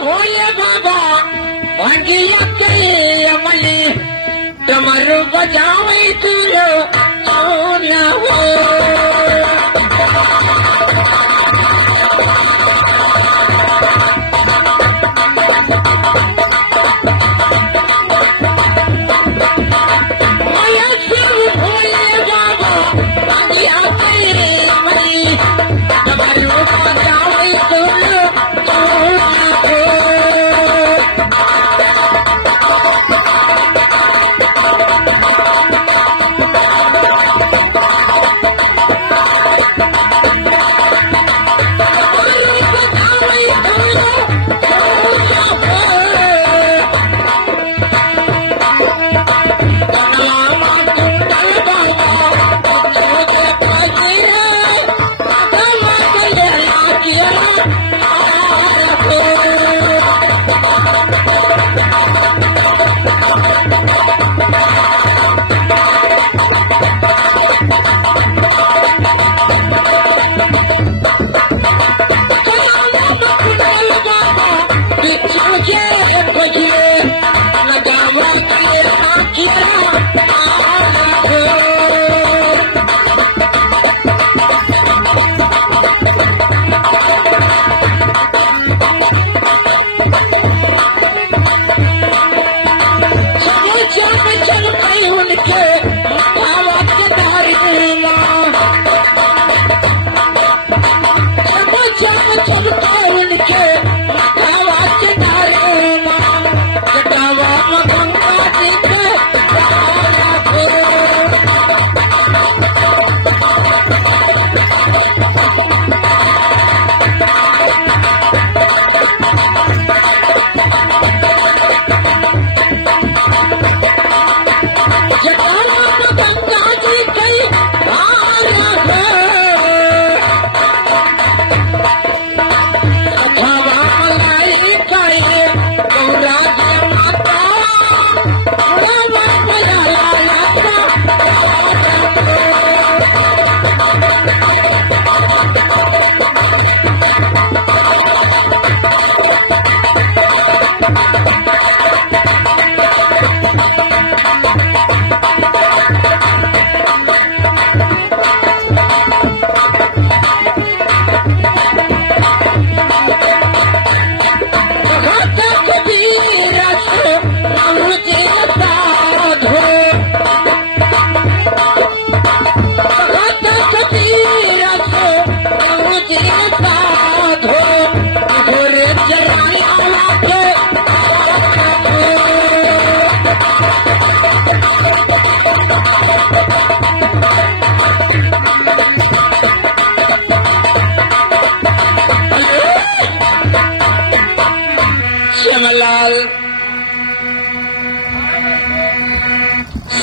भोले बाबा भागिया के अमली डमरू बजावे तुलो सोना हो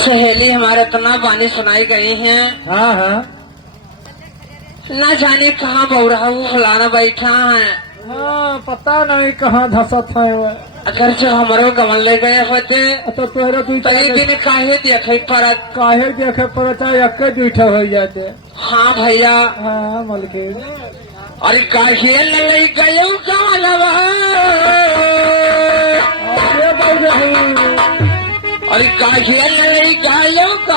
सहेली हमारे इतना बानी सुनाई गई हैं। हाँ हाँ न जाने कहाँ बौराहू फलाना बैठा है। हाँ पता नहीं कहाँ धसत है वो। अगर जो हमारे गमन ले गए होते तो तोहरा तू तई दिन काहे देखे परत काहे देखे पड़ता एक दूठा हो जाते। हाँ भैया। हाँ मलकिन अरे काहे ले गए कमलवा अरे काहे ले गए